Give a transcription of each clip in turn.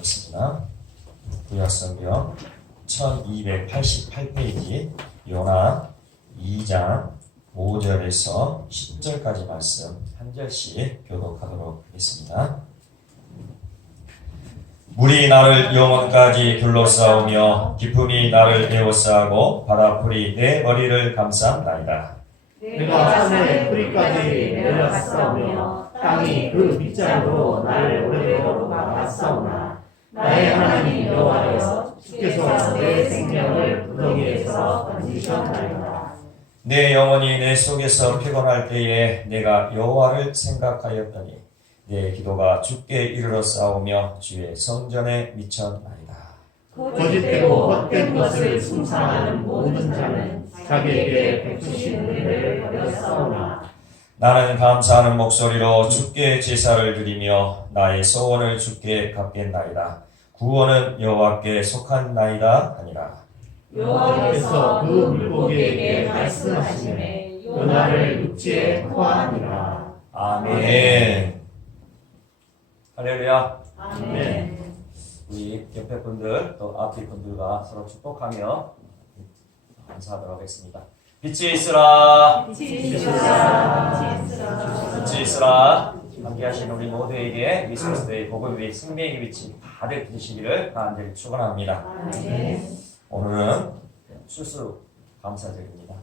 하겠습니다. 구약성경 1288페이지 요나 2장 5절에서 10절까지 말씀 한 절씩 교독하도록 하겠습니다. 물이 나를 영원까지 둘러싸우며 기쁨이 나를 에워싸고 바다풀이 내 머리를 감쌌나이다. 내가 산의 뿌리까지 내려갔사오며 땅이 그 밑장으로 나를 오래도록 막았사오나 나의 하나님 여호와여 주께서 내 생명을 구덩이에서 건지셨나이다. 내 영혼이 내 속에서 피곤할 때에 내가 여호와를 생각하였더니 내 기도가 주께 이르러 싸우며 주의 성전에 미쳤나이다. 거짓되고 헛된 것을 숭상하는 모든 자는 자기에게 베푸신 은혜를 버렸사오나 나는 감사하는 목소리로 주께 제사를 드리며 나의 소원을 주께 갚겠나이다. 구원은 여호와께 속한나이다 하니라. 여호와께서 그 물고기에게 말씀하시매 요나를 육지에 토하니라. 아멘. 할렐루야. 아멘. 우리 옆에 분들 또 앞에 분들과 서로 축복하며 감사하도록 하겠습니다. 빛이 있으라. 빛이 있으라. 빛이 있으라. 함께 하신 우리 모두에게 예수 그리스도의 복음의 생명의 빛이 가득 되시기를 간절히 축원합니다. 아멘. 오늘은 추수감사절입니다.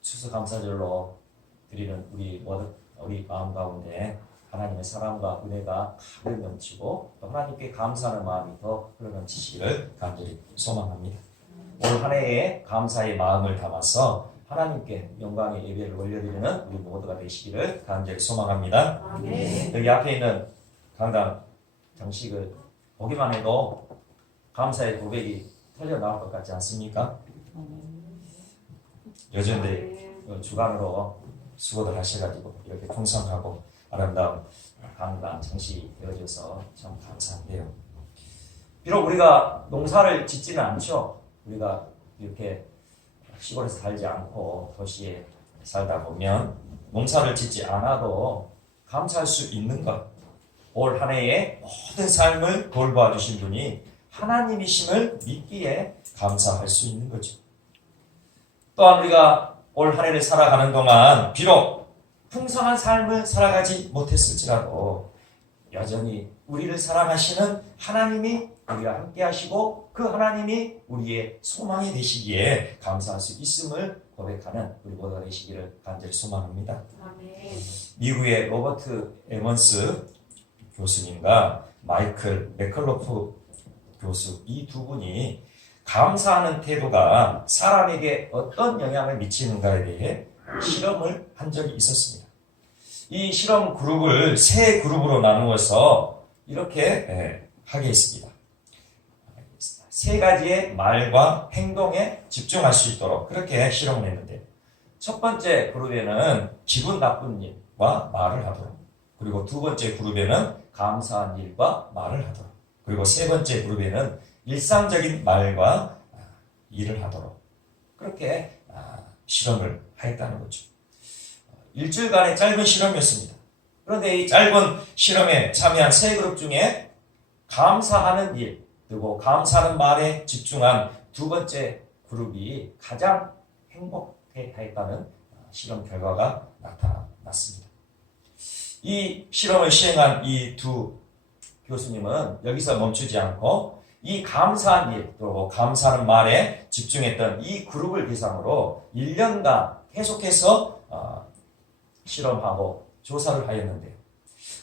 추수감사절로 드리는 우리 마음 가운데 하나님의 사랑과 은혜가 가득 넘치고 또 하나님께 감사하는 마음이 더 흘러넘치시기를 간절히 소망합니다. 올 한 해에 감사의 마음을 담아서 하나님께 영광의 예배를 올려드리는 우리 모두가 되시기를 간절히 소망합니다. 아멘. 여기 앞에 있는 강당 장식을 보기만 해도 감사의 고백이 터져 나올 것 같지 않습니까? 요즘에 주간으로 수고들 하셔가지고 이렇게 풍성하고 아름다운 강당 장식이 되어져서 참 감사한데요. 비록 우리가 농사를 짓지는 않죠. 우리가 이렇게 시골에서 살지 않고 도시에 살다 보면 농사를 짓지 않아도 감사할 수 있는 것. 올 한 해의 모든 삶을 돌봐 주신 분이 하나님이심을 믿기에 감사할 수 있는 거죠. 또한 우리가 올 한 해를 살아가는 동안 비록 풍성한 삶을 살아가지 못했을지라도 여전히 우리를 사랑하시는 하나님이 우리와 함께 하시고 그 하나님이 우리의 소망이 되시기에 감사할 수 있음을 고백하는 우리 모두가 되시기를 간절히 소망합니다. 아멘. 미국의 로버트 에먼스 교수님과 마이클 맥컬로프 교수 이 두 분이 감사하는 태도가 사람에게 어떤 영향을 미치는가에 대해 실험을 한 적이 있었습니다. 이 실험 그룹을 세 그룹으로 나누어서 이렇게 하게 했습니다. 세 가지의 말과 행동에 집중할 수 있도록 그렇게 실험을 했는데 첫 번째 그룹에는 기분 나쁜 일과 말을 하도록, 그리고 두 번째 그룹에는 감사한 일과 말을 하도록, 그리고 세 번째 그룹에는 일상적인 말과 일을 하도록 그렇게 실험을 하였다는 거죠. 일주일간의 짧은 실험이었습니다. 그런데 이 짧은 실험에 참여한 세 그룹 중에 감사하는 일 그리고 감사하는 말에 집중한 두 번째 그룹이 가장 행복해했다는 실험 결과가 나타났습니다. 이 실험을 시행한 이 두 교수님은 여기서 멈추지 않고 이 감사한 일 그리고 감사하는 말에 집중했던 이 그룹을 대상으로 1년간 계속해서 실험하고 조사를 하였는데요.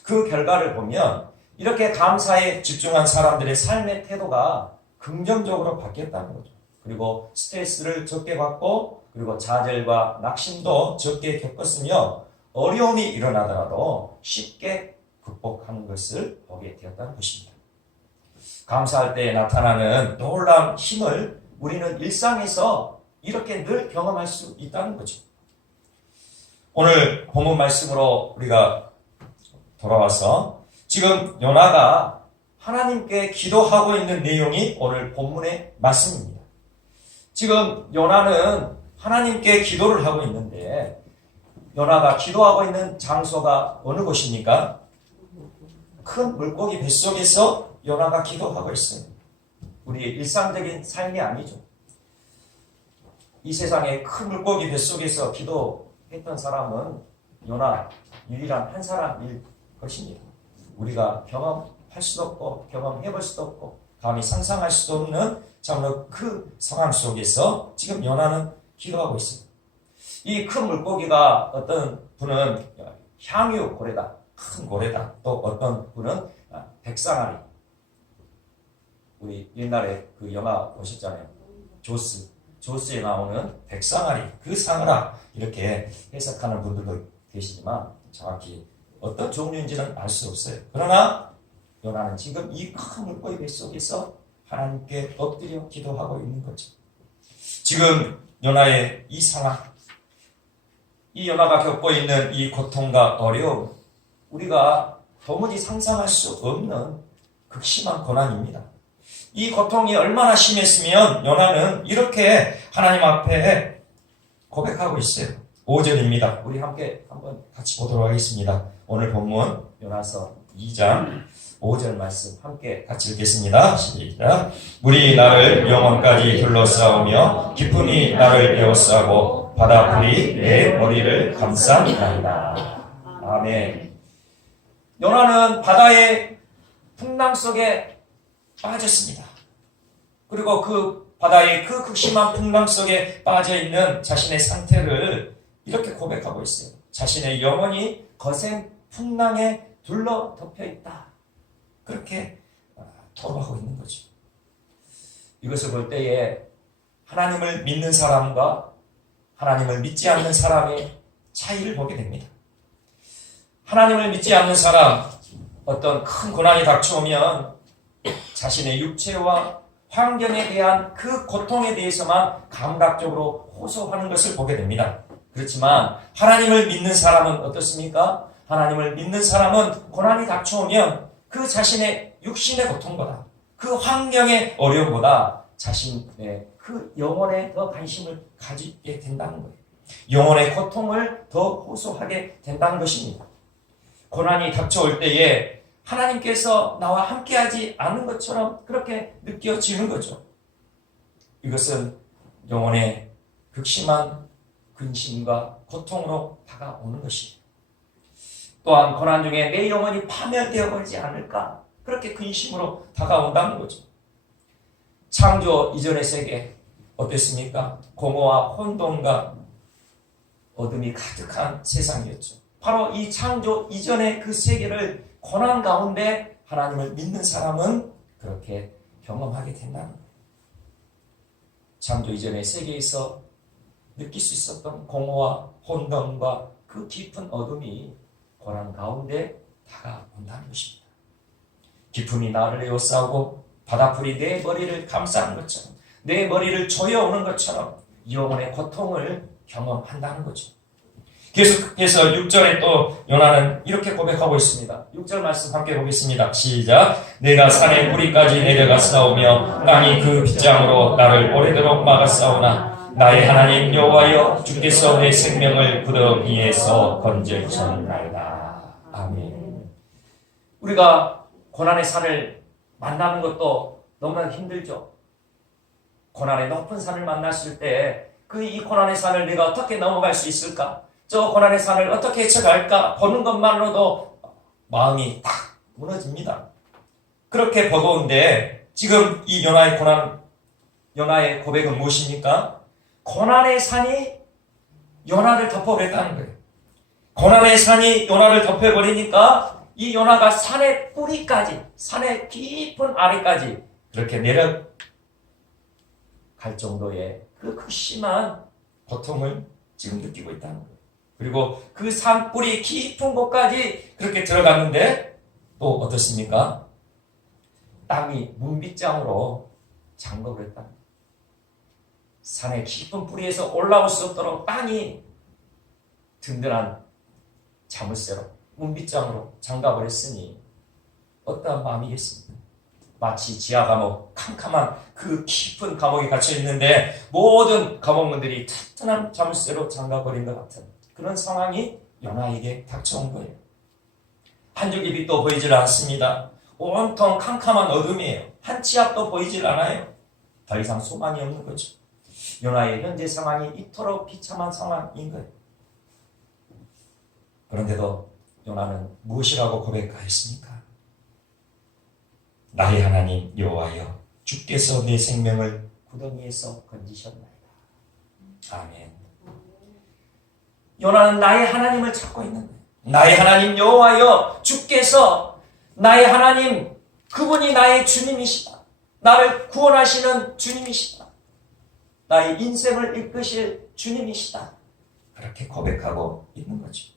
그 결과를 보면 이렇게 감사에 집중한 사람들의 삶의 태도가 긍정적으로 바뀌었다는 거죠. 그리고 스트레스를 적게 받고 그리고 좌절과 낙심도 적게 겪었으며 어려움이 일어나더라도 쉽게 극복하는 것을 보게 되었다는 것입니다. 감사할 때 나타나는 놀라운 힘을 우리는 일상에서 이렇게 늘 경험할 수 있다는 거죠. 오늘 본문 말씀으로 우리가 돌아와서 지금 요나가 하나님께 기도하고 있는 내용이 오늘 본문의 말씀입니다. 지금 요나는 하나님께 기도를 하고 있는데 요나가 기도하고 있는 장소가 어느 곳입니까? 큰 물고기 뱃속에서 요나가 기도하고 있어요. 우리 일상적인 삶이 아니죠. 이 세상에 큰 물고기 뱃속에서 기도했던 사람은 요나 유일한 한 사람일 것입니다. 우리가 경험할 수도 없고 경험해볼 수도 없고 감히 상상할 수도 없는 참으로 그 상황 속에서 지금 요나는 기도하고 있습니다. 이 큰 물고기가 어떤 분은 향유 고래다, 큰 고래다. 또 어떤 분은 백상아리. 우리 옛날에 그 영화 보셨잖아요. 조스에 나오는 백상아리, 그 상어라 이렇게 해석하는 분들도 계시지만 정확히 어떤 종류인지는 알 수 없어요. 그러나 요나는 지금 이 큰 물고기 뱃속에서 하나님께 엎드려 기도하고 있는 거죠. 지금 요나의 이 상황, 이 요나가 겪고 있는 이 고통과 어려움, 우리가 도무지 상상할 수 없는 극심한 고난입니다. 이 고통이 얼마나 심했으면 요나는 이렇게 하나님 앞에 고백하고 있어요. 5절입니다. 우리 함께 한번 같이 보도록 하겠습니다. 오늘 본문 요나서 2장 5절 말씀 함께 같이 읽겠습니다. 시작. 물이 나를 영혼까지 둘러싸우며 깊음이 나를 에워싸고 바다불이 내 머리를 감싸니라. 아멘. 요나는 바다의 풍랑 속에 빠졌습니다. 그리고 그 바다의 그 극심한 풍랑 속에 빠져있는 자신의 상태를 이렇게 고백하고 있어요. 자신의 영혼이 거센 풍랑에 둘러 덮여 있다. 그렇게 토로하고 있는 거죠. 이것을 볼 때에 하나님을 믿는 사람과 하나님을 믿지 않는 사람의 차이를 보게 됩니다. 하나님을 믿지 않는 사람, 어떤 큰 고난이 닥쳐오면 자신의 육체와 환경에 대한 그 고통에 대해서만 감각적으로 호소하는 것을 보게 됩니다. 그렇지만 하나님을 믿는 사람은 어떻습니까? 하나님을 믿는 사람은 고난이 닥쳐오면 그 자신의 육신의 고통보다 그 환경의 어려움보다 자신의 그 영혼에 더 관심을 가지게 된다는 거예요. 영혼의 고통을 더 호소하게 된다는 것입니다. 고난이 닥쳐올 때에 하나님께서 나와 함께하지 않는 것처럼 그렇게 느껴지는 거죠. 이것은 영혼의 극심한 근심과 고통으로 다가오는 것입니다. 또한 고난 중에 내 영혼이 파멸되어 버리지 않을까 그렇게 근심으로 다가온다는 거죠. 창조 이전의 세계 어땠습니까? 공허와 혼돈과 어둠이 가득한 세상이었죠. 바로 이 창조 이전의 그 세계를 고난 가운데 하나님을 믿는 사람은 그렇게 경험하게 된다는 거예요. 창조 이전의 세계에서 느낄 수 있었던 공허와 혼돈과 그 깊은 어둠이 고난 가운데 다가온다는 것입니다. 깊음이 나를 에워싸고 바다불이 내 머리를 감싸는 것처럼 내 머리를 조여오는 것처럼 영혼의 고통을 경험한다는 거죠. 계속해서 6절에 또 요나는 이렇게 고백하고 있습니다. 6절 말씀 함께 보겠습니다. 시작. 내가 산의 뿌리까지 내려갔사오며 땅이 그 빗장으로 나를 오래도록 막았사오나 나의 하나님 여호와여 주께서 내 생명을 구덩이에서 건져주셨나이다. 아멘. 우리가 고난의 산을 만나는 것도 너무나 힘들죠. 고난의 높은 산을 만났을 때 이 고난의 산을 내가 어떻게 넘어갈 수 있을까? 저 고난의 산을 어떻게 헤쳐갈까? 보는 것만으로도 마음이 딱 무너집니다. 그렇게 버거운데 지금 이 요나의 고백은 무엇입니까? 고난의 산이 요나를 덮어버렸다는 거예요. 고난의 산이 요나를 덮여버리니까 이 요나가 산의 뿌리까지, 산의 깊은 아래까지 그렇게 내려갈 정도의 그 극심한 고통을 지금 느끼고 있다는 거예요. 그리고 그 산뿌리 깊은 곳까지 그렇게 들어갔는데 또 어떻습니까? 땅이 문빗장으로 잠궈버렸다는 거예요. 산의 깊은 뿌리에서 올라올 수 없도록 땅이 든든한 자물쇠로 문빗장으로 잠가버렸으니 어떠한 마음이겠습니까? 마치 지하 감옥, 캄캄한 그 깊은 감옥에 갇혀 있는데 모든 감옥문들이 튼튼한 자물쇠로 잠가버린 것 같은 그런 상황이 요나에게 닥쳐온 거예요. 한 줄기 빛도 보이질 않습니다. 온통 캄캄한 어둠이에요. 한 치 앞도 보이질 않아요. 더 이상 소망이 없는 거죠. 요나의 현재 상황이 이토록 비참한 상황인 거예요. 그런데도 요나는 무엇이라고 고백하였습니까? 나의 하나님 여호와여, 주께서 내 생명을 구덩이에서 건지셨나이다. 아멘. 요나는 나의 하나님을 찾고 있는 거예요. 나의 하나님 여호와여, 주께서 나의 하나님, 그분이 나의 주님이시다. 나를 구원하시는 주님이시다. 나의 인생을 이끄실 주님이시다. 그렇게 고백하고 있는 거죠.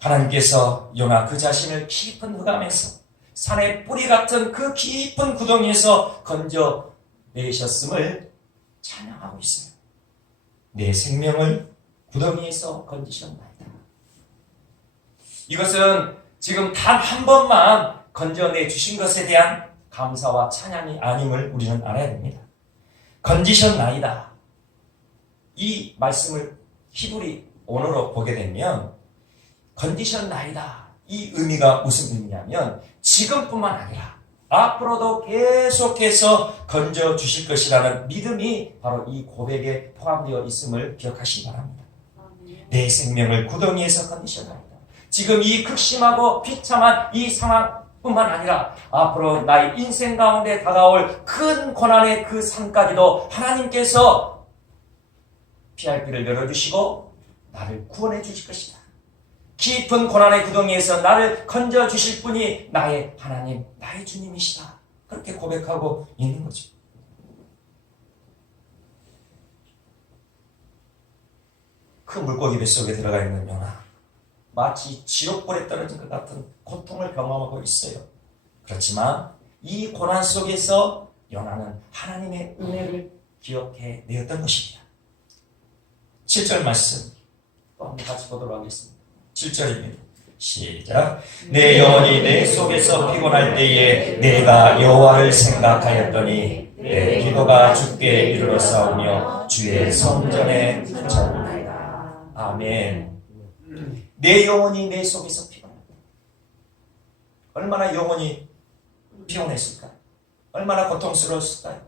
하나님께서 요나 그 자신을 깊은 흑암에서, 산의 뿌리 같은 그 깊은 구덩이에서 건져내셨음을 찬양하고 있어요. 내 생명을 구덩이에서 건지셨나이다. 이것은 지금 단 한 번만 건져내 주신 것에 대한 감사와 찬양이 아님을 우리는 알아야 됩니다. 건지셨나이다. 이 말씀을 히브리 언어로 보게 되면 건지셨나이다. 이 의미가 무슨 의미냐면 지금뿐만 아니라 앞으로도 계속해서 건져 주실 것이라는 믿음이 바로 이 고백에 포함되어 있음을 기억하시기 바랍니다. 내 생명을 구덩이에서 건지셨나이다. 지금 이 극심하고 비참한 이 상황뿐만 아니라 앞으로 나의 인생 가운데 다가올 큰 고난의 그 산까지도 하나님께서 피할 길을 열어주시고 나를 구원해 주실 것이다. 깊은 고난의 구덩이에서 나를 건져 주실 분이 나의 하나님, 나의 주님이시다. 그렇게 고백하고 있는 거죠. 그 물고기 뱃속에 들어가 있는 요나, 마치 지옥불에 떨어진 것 같은 고통을 경험하고 있어요. 그렇지만 이 고난 속에서 요나는 하나님의 은혜를 기억해 내었던 것입니다. 7절 말씀 또 한번 같이 보도록 하겠습니다. 7절입니다. 시작. 내 영혼이 내 속에서 피곤할 때에 내가 여호와를 생각하였더니 내 기도가 주께 이르렀사오며 주의 성전에 그쳤나이다. 아멘. 내 영혼이 내 속에서 피곤합니다. 얼마나 영혼이 피곤했을까요? 얼마나 고통스러웠을까요?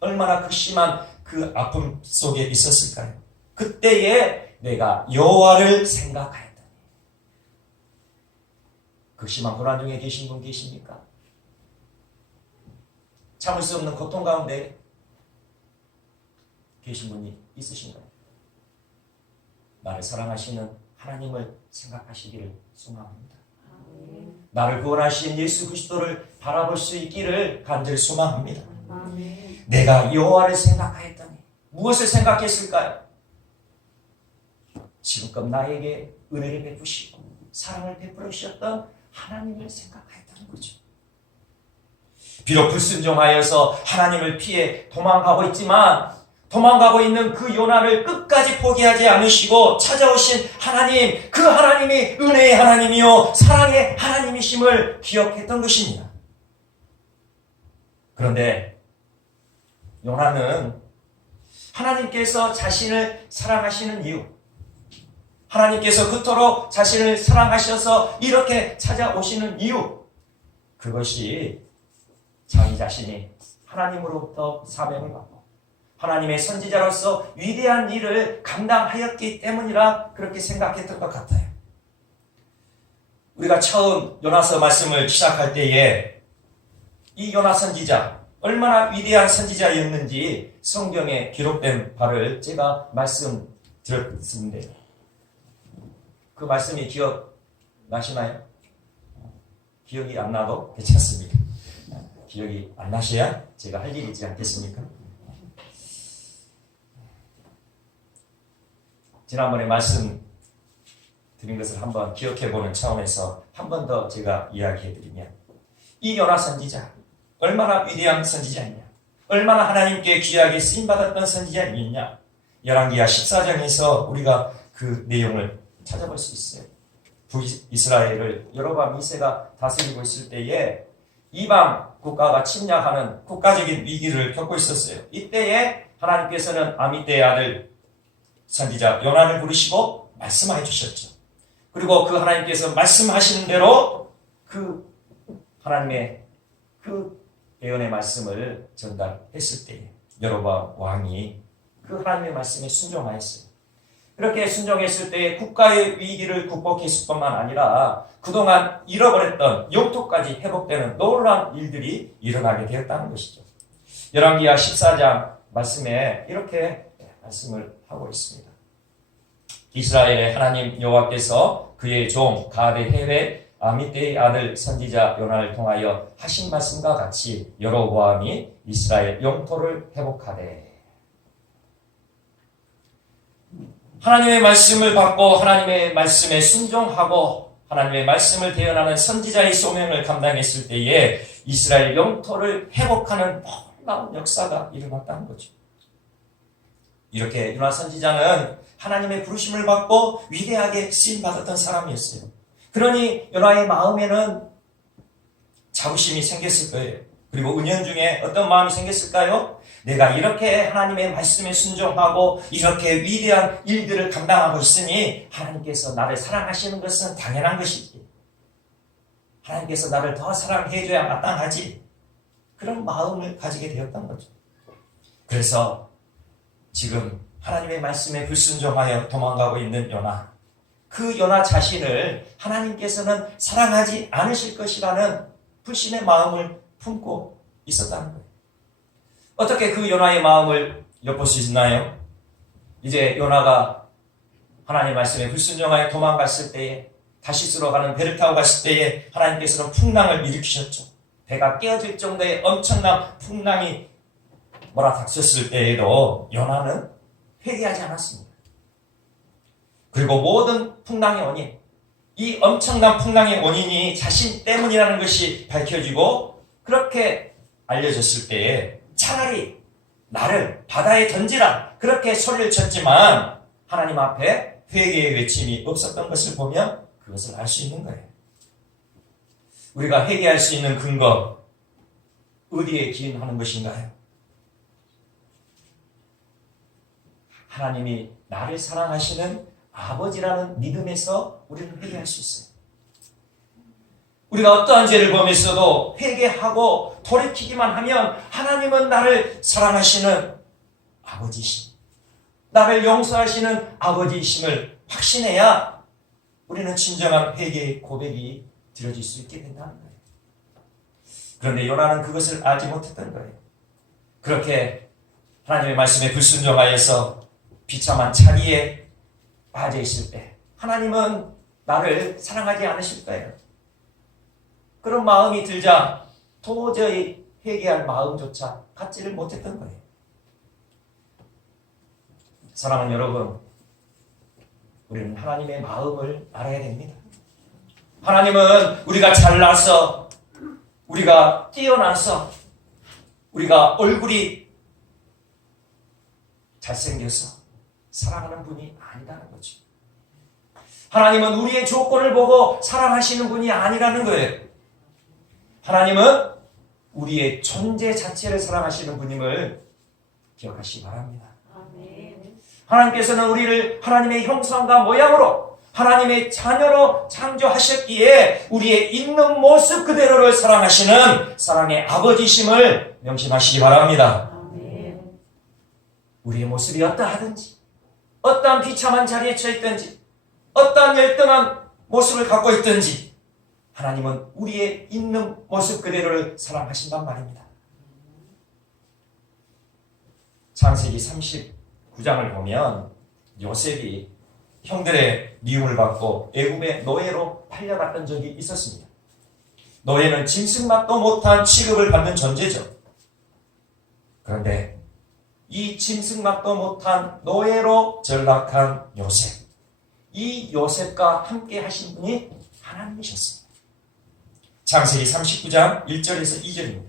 얼마나 극심한 그 아픔 속에 있었을까요? 그때에 내가 여호와를 생각하였더니. 극심한 고난 중에 계신 분 계십니까? 참을 수 없는 고통 가운데 계신 분이 있으신가요? 나를 사랑하시는 하나님을 생각하시기를 소망합니다. 나를 구원하신 예수 그리스도를 바라볼 수 있기를 간절히 소망합니다. 내가 여호와를 생각하였더니 무엇을 생각했을까요? 지금껏 나에게 은혜를 베푸시고 사랑을 베풀어 주셨던 하나님을 생각하였다는 거죠. 비록 불순종하여서 하나님을 피해 도망가고 있지만 도망가고 있는 그 요나를 끝까지 포기하지 않으시고 찾아오신 하나님, 그 하나님이 은혜의 하나님이요 사랑의 하나님이심을 기억했던 것입니다. 그런데 요나는 하나님께서 자신을 사랑하시는 이유, 하나님께서 그토록 자신을 사랑하셔서 이렇게 찾아오시는 이유, 그것이 자기 자신이 하나님으로부터 사명을 받고 하나님의 선지자로서 위대한 일을 감당하였기 때문이라 그렇게 생각했던 것 같아요. 우리가 처음 요나서 말씀을 시작할 때에 이 요나 선지자 얼마나 위대한 선지자였는지 성경에 기록된 바를 제가 말씀드렸습니다. 그 말씀이 기억나시나요? 기억이 안 나도 괜찮습니까? 기억이 안 나셔야 제가 할 일이 있지 않겠습니까? 지난번에 말씀드린 것을 한번 기억해보는 차원에서 한 번 더 제가 이야기해드리면 이 요나 선지자 얼마나 위대한 선지자이냐, 얼마나 하나님께 귀하게 쓰임받았던 선지자이냐, 열왕기하 14장에서 우리가 그 내용을 찾아볼 수 있어요. 북이스라엘을 여로보암 2세가 다스리고 있을 때에 이방 국가가 침략하는 국가적인 위기를 겪고 있었어요. 이때에 하나님께서는 아미떼의 아들 선지자 요나를 부르시고 말씀해 주셨죠. 그리고 그 하나님께서 말씀하시는 대로 그 하나님의 그 예언의 말씀을 전달했을 때에 여로보암 왕이 그 하나님의 말씀에 순종하였어요. 그렇게 순종했을 때 국가의 위기를 극복했을 뿐만 아니라 그동안 잃어버렸던 영토까지 회복되는 놀라운 일들이 일어나게 되었다는 것이죠. 열왕기하 14장 말씀에 이렇게 말씀을 하고 있습니다. 이스라엘의 하나님 여호와께서 그의 종 가데 헤벨 아미떼의 아들 선지자 요나를 통하여 하신 말씀과 같이 여로보암이 이스라엘 영토를 회복하되, 하나님의 말씀을 받고 하나님의 말씀에 순종하고 하나님의 말씀을 대언하는 선지자의 소명을 감당했을 때에 이스라엘 영토를 회복하는 놀라운 역사가 일어났다는 거죠. 이렇게 요나 선지자는 하나님의 부르심을 받고 위대하게 쓰임받았던 사람이었어요. 그러니 요나의 마음에는 자부심이 생겼을 거예요. 그리고 은연중에 어떤 마음이 생겼을까요? 내가 이렇게 하나님의 말씀에 순종하고 이렇게 위대한 일들을 감당하고 있으니 하나님께서 나를 사랑하시는 것은 당연한 것이지. 하나님께서 나를 더 사랑해줘야 마땅하지. 그런 마음을 가지게 되었던 거죠. 그래서 지금 하나님의 말씀에 불순종하여 도망가고 있는 요나, 그 요나 자신을 하나님께서는 사랑하지 않으실 것이라는 불신의 마음을 품고 있었다는 거예요. 어떻게 그 요나의 마음을 엿볼 수 있나요? 이제 요나가 하나님의 말씀에 불순종하여 도망갔을 때에, 다시스로 가는 배를 타고 갔을 때에 하나님께서는 풍랑을 일으키셨죠. 배가 깨어질 정도의 엄청난 풍랑이 몰아닥쳤을 때에도 요나는 회개하지 않았습니다. 그리고 모든 풍랑의 원인, 이 엄청난 풍랑의 원인이 자신 때문이라는 것이 밝혀지고 그렇게 알려졌을 때에 차라리 나를 바다에 던지라 그렇게 소리를 쳤지만 하나님 앞에 회개의 외침이 없었던 것을 보면 그것을 알 수 있는 거예요. 우리가 회개할 수 있는 근거 어디에 기인하는 것인가요? 하나님이 나를 사랑하시는 아버지라는 믿음에서 우리는 회개할 수 있어요. 우리가 어떠한 죄를 범했어도 회개하고 돌이키기만 하면 하나님은 나를 사랑하시는 아버지이심, 나를 용서하시는 아버지이심을 확신해야 우리는 진정한 회개의 고백이 드려질 수 있게 된다는 거예요. 그런데 요나는 그것을 알지 못했던 거예요. 그렇게 하나님의 말씀에 불순종하여서 비참한 차기에 빠져 있을 때 하나님은 나를 사랑하지 않으실 거예요. 그런 마음이 들자 도저히 회개할 마음조차 갖지를 못했던 거예요. 사랑하는 여러분, 우리는 하나님의 마음을 알아야 됩니다. 하나님은 우리가 잘나서, 우리가 뛰어나서, 우리가 얼굴이 잘생겨서 사랑하는 분이 아니라는 거죠. 하나님은 우리의 조건을 보고 사랑하시는 분이 아니라는 거예요. 하나님은 우리의 존재 자체를 사랑하시는 분임을 기억하시기 바랍니다. 하나님께서는 우리를 하나님의 형상과 모양으로 하나님의 자녀로 창조하셨기에 우리의 있는 모습 그대로를 사랑하시는 사랑의 아버지심을 명심하시기 바랍니다. 우리의 모습이 어떠하든지, 어떠한 비참한 자리에 처해 있든지, 어떠한 열등한 모습을 갖고 있든지 하나님은 우리의 있는 모습 그대로를 사랑하신단 말입니다. 창세기 39장을 보면 요셉이 형들의 미움을 받고 애굽의 노예로 팔려갔던 적이 있었습니다. 노예는 짐승맛도 못한 취급을 받는 존재죠. 그런데 이 짐승맛도 못한 노예로 전락한 요셉, 이 요셉과 함께 하신 분이 하나님이셨습니다. 창세기 39장 1절에서 2절입니다.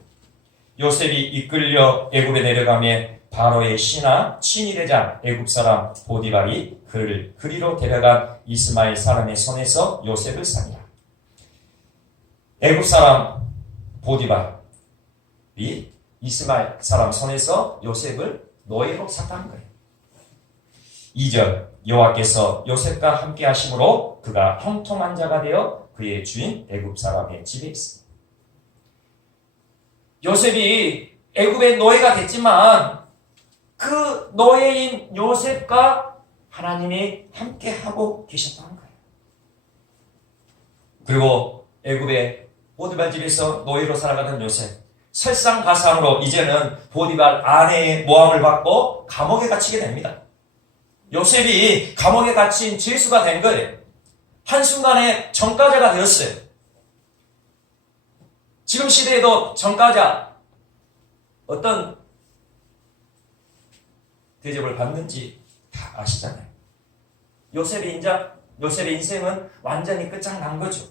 요셉이 이끌려 애굽에 내려가며 바로의 신하 친위대장 애굽 사람 보디발이 그를 그리로 데려간 이스마엘 사람의 손에서 요셉을 삽니다. 애굽 사람 보디발이 이스마엘 사람 손에서 요셉을 노예로 샀다는 거예요. 2절 여호와께서 요셉과 함께 하심으로 그가 형통한 자가 되어 그의 주인 애굽 사람의 집에 있습니다. 요셉이 애굽의 노예가 됐지만 그 노예인 요셉과 하나님이 함께 하고 계셨다는 거예요. 그리고 애굽의 보디발 집에서 노예로 살아가던 요셉, 설상가상으로 이제는 보디발 아내의 모함을 받고 감옥에 갇히게 됩니다. 요셉이 감옥에 갇힌 죄수가 된 거예요. 한순간에 전과자가 되었어요. 지금 시대에도 전과자 어떤 대접을 받는지 다 아시잖아요. 요셉의 인생은 완전히 끝장난 거죠.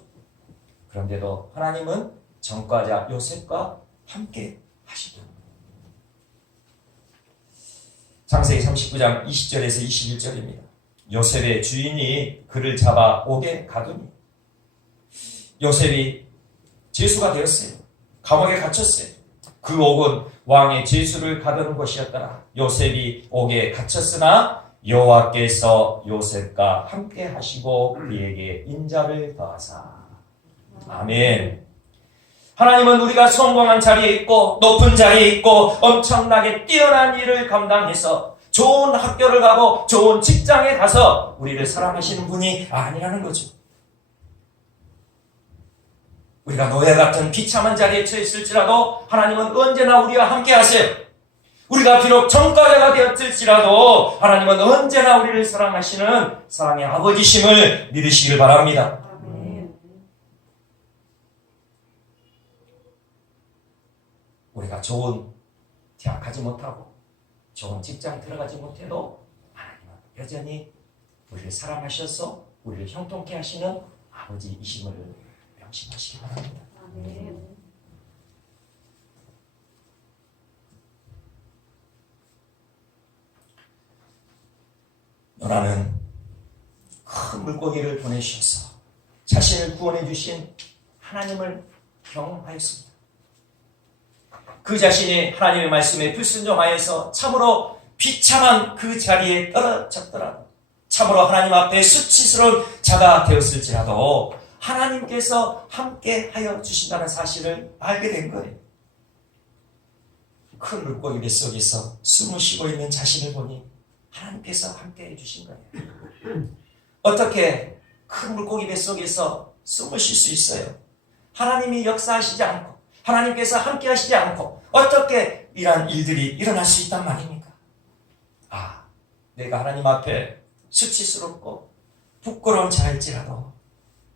그런데도 하나님은 전과자 요셉과 함께 하시더라. 창세기 39장 20절에서 21절입니다. 요셉의 주인이 그를 잡아 옥에 가두니 요셉이 죄수가 되었어요. 감옥에 갇혔어요. 그 옥은 왕의 죄수를 가두는 곳이었더라. 요셉이 옥에 갇혔으나 여호와께서 요셉과 함께 하시고 그에게 인자를 더하사. 아멘. 하나님은 우리가 성공한 자리에 있고 높은 자리에 있고 엄청나게 뛰어난 일을 감당해서 좋은 학교를 가고 좋은 직장에 가서 우리를 사랑하시는 분이 아니라는 거죠. 우리가 노예 같은 비참한 자리에 처했을지라도 하나님은 언제나 우리와 함께 하세요. 우리가 비록 전과자가 되었을지라도 하나님은 언제나 우리를 사랑하시는 사랑의 아버지심을 믿으시길 바랍니다. 우리가 좋은 대학 가지 못하고 좋은 직장 들어가지 못해도 하나님은 여전히 우리를 사랑하셔서 우리를 형통케 하시는 아버지이심을 명심하시기 바랍니다. 요나는 큰 물고기를 보내주셔서 자신을 구원해 주신 하나님을 경험하였습니다. 그 자신이 하나님의 말씀에 불순종하여서 참으로 비참한 그 자리에 떨어졌더라도 참으로 하나님 앞에 수치스러운 자가 되었을지라도 하나님께서 함께 하여 주신다는 사실을 알게 된 거예요. 큰 물고기 뱃속에서 숨을 쉬고 있는 자신을 보니 하나님께서 함께 해주신 거예요. 어떻게 큰 물고기 뱃속에서 숨을 쉴 수 있어요? 하나님이 역사하시지 않고 하나님께서 함께 하시지 않고 어떻게 이러한 일들이 일어날 수 있단 말입니까? 아, 내가 하나님 앞에 수치스럽고 부끄러운 자일지라도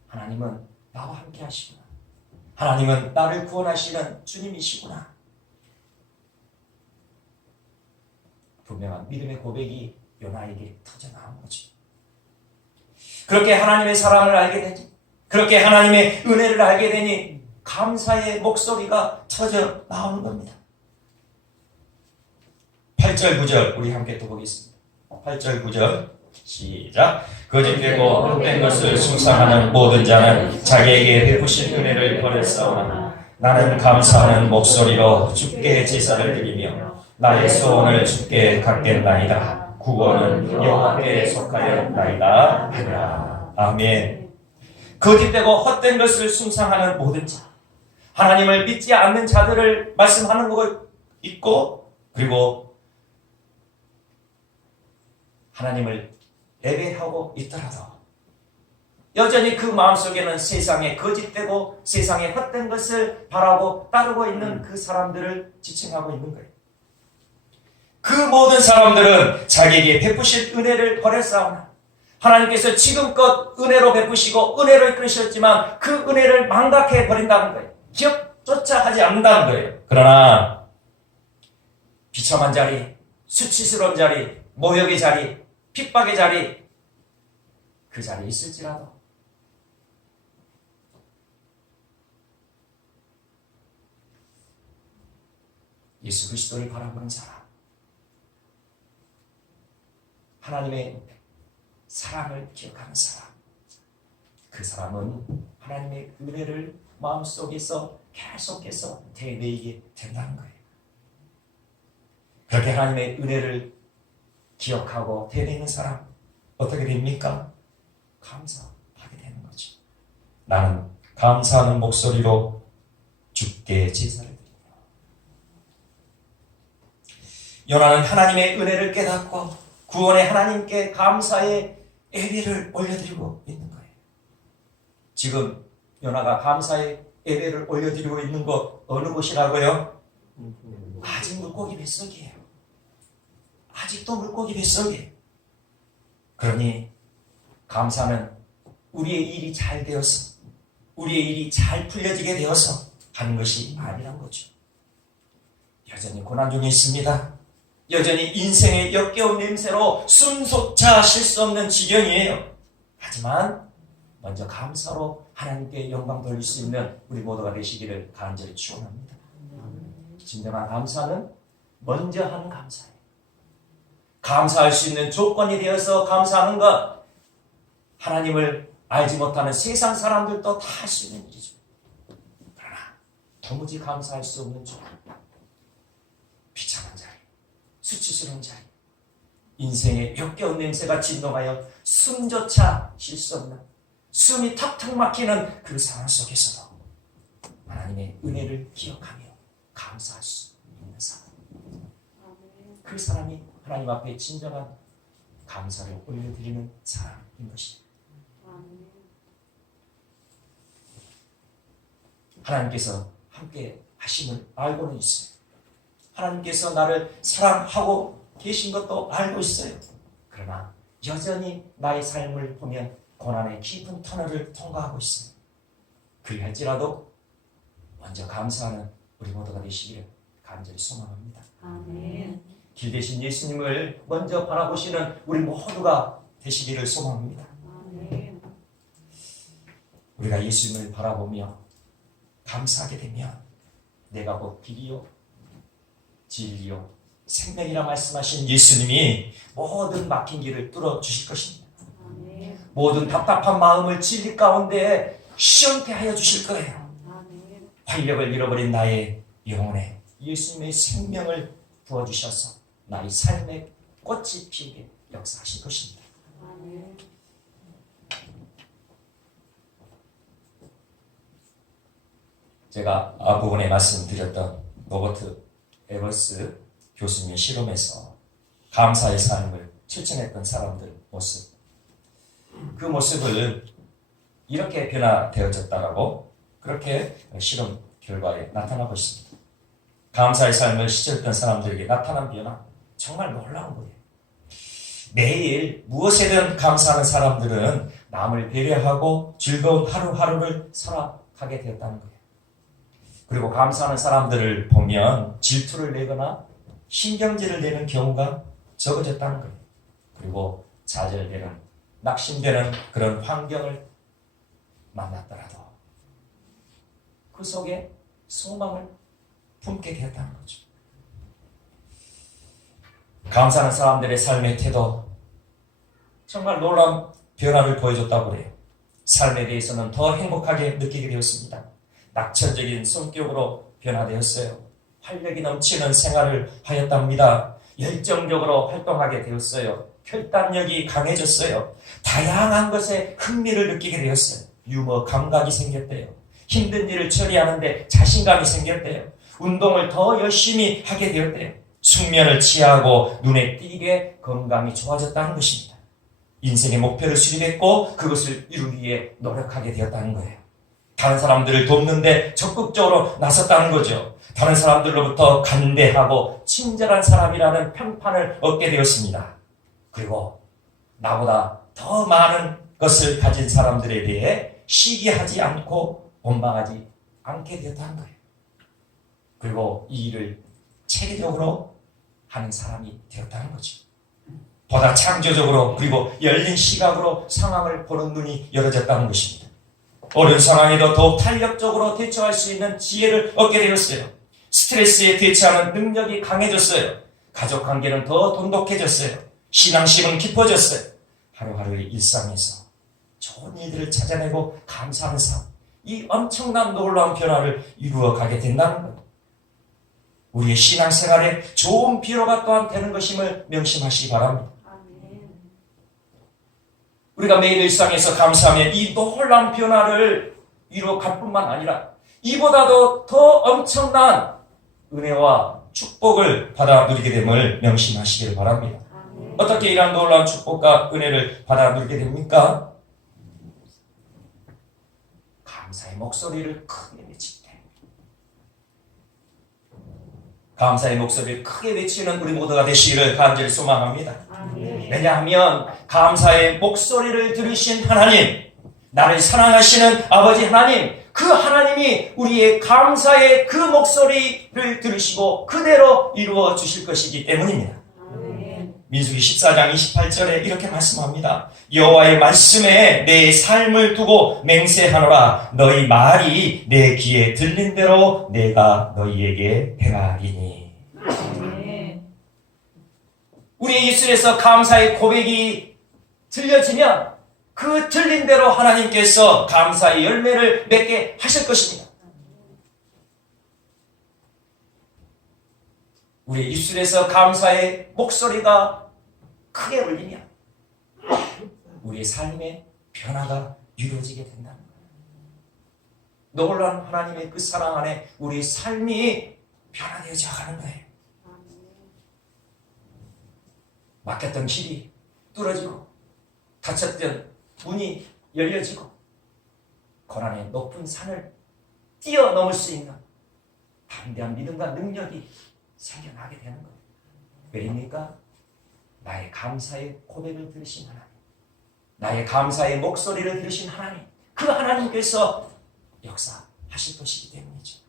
하나님은 나와 함께 하시구나. 하나님은 나를 구원하시는 주님이시구나. 분명한 믿음의 고백이 요나에게 터져나온 거죠. 그렇게 하나님의 사랑을 알게 되니, 그렇게 하나님의 은혜를 알게 되니 감사의 목소리가 터져 나오는 겁니다. 8절 9절 우리 함께 또 보겠습니다. 8절 9절 시작. 거짓되고 헛된 것을 숭상하는 모든 자는 자기에게 베푸신 은혜를 버렸사오나 나는 감사하는 목소리로 주께 제사를 드리며 나의 소원을 주께 갖겠나이다. 구원은 여호와께 속하였나이다 하라. 아멘. 거짓되고 헛된 것을 숭상하는 모든 자, 하나님을 믿지 않는 자들을 말씀하는 거 있고, 그리고 하나님을 예배하고 있더라도 여전히 그 마음속에는 세상에 거짓되고 세상에 헛된 것을 바라고 따르고 있는 그 사람들을 지칭하고 있는 거예요. 그 모든 사람들은 자기에게 베푸실 은혜를 버렸사오나 하나님께서 지금껏 은혜로 베푸시고 은혜로 이끌으셨지만 그 은혜를 망각해 버린다는 거예요. 기억조차 하지 않는다는 거예요. 그러나 비참한 자리, 수치스러운 자리, 모욕의 자리, 핍박의 자리, 그 자리에 있을지라도 예수 그리스도를 바라보는 사람, 하나님의 사랑을 기억하는 사람, 그 사람은 하나님의 은혜를 마음속에서 계속해서 되뇌이게 된다는 거예요. 그렇게 하나님의 은혜를 기억하고 되뇌는 사람 어떻게 됩니까? 감사하게 되는 거죠. 나는 감사하는 목소리로 주께 제사를 드린다. 요나는 하나님의 은혜를 깨닫고 구원의 하나님께 감사의 예배를 올려드리고 있는 거예요. 지금 요나가 감사의 예배를 올려드리고 있는 곳 어느 곳이라고요? 아직 물고기 뱃속이에요. 아직도 물고기 뱃속이에요. 그러니 감사는 우리의 일이 잘 되어서 우리의 일이 잘 풀려지게 되어서 하는 것이 아니란 거죠. 여전히 고난 중에 있습니다. 여전히 인생의 역겨운 냄새로 숨조차 쉴 수 없는 지경이에요. 하지만 먼저 감사로 하나님께 영광 돌릴 수 있는 우리 모두가 되시기를 간절히 축원합니다. 진정한 감사는 먼저 하는 감사예요. 감사할 수 있는 조건이 되어서 감사하는 것, 하나님을 알지 못하는 세상 사람들도 다 할 수 있는 일이죠. 그러나 도무지 감사할 수 없는 조건, 비참한 자리, 수치스러운 자리, 인생의 역겨운 냄새가 진동하여 숨조차 쉴 수 없는, 숨이 턱턱 막히는 그 상황 속에서도 하나님의 은혜를 기억하며 감사할 수 있는 사람, 그 사람이 하나님 앞에 진정한 감사를 올려드리는 사람인 것입니다. 하나님께서 함께 하심을 알고는 있어요. 하나님께서 나를 사랑하고 계신 것도 알고 있어요. 그러나 여전히 나의 삶을 보면 고난의 깊은 터널을 통과하고 있어요. 그리할지라도 먼저 감사하는 우리 모두가 되시기를 간절히 소망합니다. 아멘. 길 대신 예수님을 먼저 바라보시는 우리 모두가 되시기를 소망합니다. 아멘. 우리가 예수님을 바라보며 감사하게 되면 내가 곧 길이요 진리요 생명이라 말씀하신 예수님이 모든 막힌 길을 뚫어주실 것입니다. 아멘. 모든 답답한 마음을 진리 가운데 시원케 하여 주실 거예요. 아멘. 활력을 잃어버린 나의 영혼에 예수님의 생명을 부어주셔서 나의 삶의 꽃이 피게 역사하실 것입니다. 아멘. 제가 앞부분에 말씀드렸던 로버트 에버스 교수님의 실험에서 감사의 삶을 실천했던 사람들 모습, 그 모습을 이렇게 변화되어졌다라고 그렇게 실험 결과에 나타나고 있습니다. 감사의 삶을 실천했던 사람들에게 나타난 변화, 정말 놀라운 거예요. 매일 무엇에든 감사하는 사람들은 남을 배려하고 즐거운 하루하루를 살아가게 되었다는 거예요. 그리고 감사하는 사람들을 보면 질투를 내거나 신경질을 내는 경우가 적어졌다는 거예요. 그리고 좌절되는, 낙심되는 그런 환경을 만났더라도 그 속에 소망을 품게 되었다는 거죠. 감사하는 사람들의 삶의 태도, 정말 놀라운 변화를 보여줬다고 그래요. 삶에 대해서는 더 행복하게 느끼게 되었습니다. 낙천적인 성격으로 변화되었어요. 활력이 넘치는 생활을 하였답니다. 열정적으로 활동하게 되었어요. 결단력이 강해졌어요. 다양한 것에 흥미를 느끼게 되었어요. 유머 감각이 생겼대요. 힘든 일을 처리하는데 자신감이 생겼대요. 운동을 더 열심히 하게 되었대요. 숙면을 취하고 눈에 띄게 건강이 좋아졌다는 것입니다. 인생의 목표를 수립했고 그것을 이루기 위해 노력하게 되었다는 거예요. 다른 사람들을 돕는데 적극적으로 나섰다는 거죠. 다른 사람들로부터 간대하고 친절한 사람이라는 평판을 얻게 되었습니다. 그리고 나보다 더 많은 것을 가진 사람들에 대해 시기하지 않고 원망하지 않게 되었다는 거예요. 그리고 이 일을 체계적으로 하는 사람이 되었다는 거죠. 보다 창조적으로 그리고 열린 시각으로 상황을 보는 눈이 열어졌다는 것입니다. 어려운 상황에도 더욱 탄력적으로 대처할 수 있는 지혜를 얻게 되었어요. 스트레스에 대처하는 능력이 강해졌어요. 가족 관계는 더 돈독해졌어요. 신앙심은 깊어졌어요. 하루하루의 일상에서 좋은 일들을 찾아내고 감사하는 삶, 이 엄청난 놀라운 변화를 이루어가게 된다는 거예요. 우리의 신앙생활에 좋은 비료가 또한 되는 것임을 명심하시기 바랍니다. 아멘. 우리가 매일 일상에서 감사하며 이 놀라운 변화를 이루어갈 뿐만 아니라 이보다도 더 엄청난 은혜와 축복을 받아 누리게 됨을 명심하시기를 바랍니다. 아멘. 어떻게 이러한 놀라운 축복과 은혜를 받아 누리게 됩니까? 감사의 목소리를 크게 외칠 때, 감사의 목소리를 크게 외치는 우리 모두가 되시기를 간절히 소망합니다. 아멘. 왜냐하면 감사의 목소리를 들으신 하나님, 나를 사랑하시는 아버지 하나님, 그 하나님이 우리의 감사의 그 목소리를 들으시고 그대로 이루어 주실 것이기 때문입니다. 아멘. 민수기 14장 28절에 이렇게 말씀합니다. 여호와의 말씀에 내 삶을 두고 맹세하노라. 너희 말이 내 귀에 들린 대로 내가 너희에게 행하리니. 아멘. 우리의 입술에서 감사의 고백이 들려지면 그 들린 대로 하나님께서 감사의 열매를 맺게 하실 것입니다. 우리의 입술에서 감사의 목소리가 크게 울리면 우리의 삶의 변화가 이루어지게 된다는 거예요. 놀라운 하나님의 그 사랑 안에 우리의 삶이 변화되어져 가는 거예요. 막혔던 길이 뚫어지고 닫혔던 문이 열려지고 고난의 높은 산을 뛰어넘을 수 있는 담대한 믿음과 능력이 생겨나게 되는 거예요. 왜입니까? 나의 감사의 고백을 들으신 하나님, 나의 감사의 목소리를 들으신 하나님, 그 하나님께서 역사하실 것이기 때문이죠.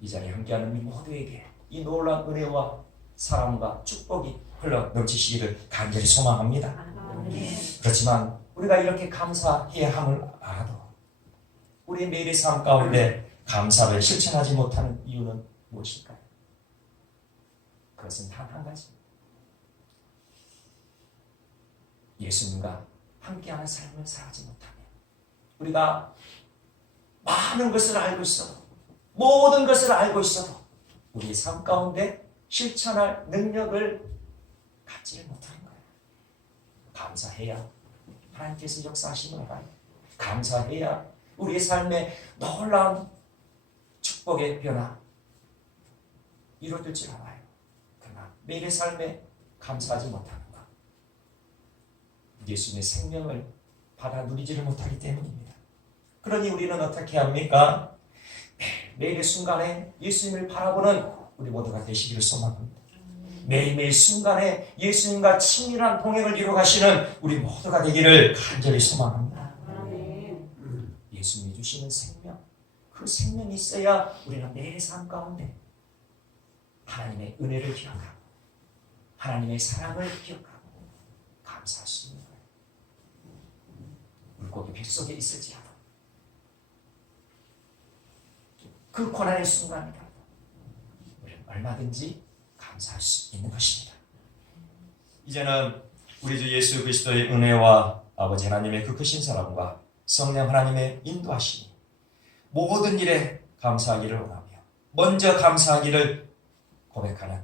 이 자리에 함께하는 우리 모두에게 이 놀라운 은혜와 사랑과 축복이 흘러 넘치시기를 간절히 소망합니다. 아멘. 그렇지만 우리가 이렇게 감사해야 함을 알아도 우리 매일의 삶 가운데 감사를 실천하지 못하는 이유는 무엇일까요? 그것은 단 한 가지입니다. 예수님과 함께하는 삶을 살지 못하면 우리가 많은 것을 알고 있어도 모든 것을 알고 있어도 우리의 삶 가운데 실천할 능력을 갖지를 못하는 거예요. 감사해야 하나님께서 역사하시는 거예요. 감사해야 우리의 삶에 놀라운 축복의 변화 이루어질 줄 알아요. 그러나 매일의 삶에 감사하지 못하는 것, 예수님의 생명을 받아 누리지를 못하기 때문입니다. 그러니 우리는 어떻게 합니까? 매일의 순간에 예수님을 바라보는 우리 모두가 되시기를 소망합니다. 매일매일 순간에 예수님과 친밀한 동행을 이루어가시는 우리 모두가 되기를 간절히 소망합니다. 아멘. 예수님이 주시는 생명, 그 생명이 있어야 우리는 매일의 삶 가운데 하나님의 은혜를 기억하고 하나님의 사랑을 기억하고 감사할 수 있는 거예요. 물고기 뱃속에 있을지라도 그 고난의 순간이라도 우리는 얼마든지 감사할 수 있는 것입니다. 이제는 우리 주 예수 그리스도의 은혜와 아버지 하나님의 그 크신 사랑과 성령 하나님의 인도하심이 모든 일에 감사하기를 원하며 먼저 감사하기를 고백하는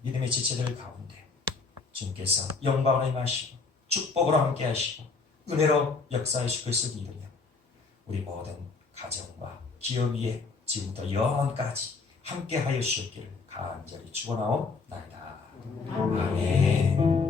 믿음의 지체들 가운데 주님께서 영광을 임하시고 축복으로 함께 하시고 은혜로 역사의 것을 이루며 우리 모든 가정과 기업 위에 지금부터 영원까지 함께 하여 주시기를 간절히 축원하옵나이다. 아멘.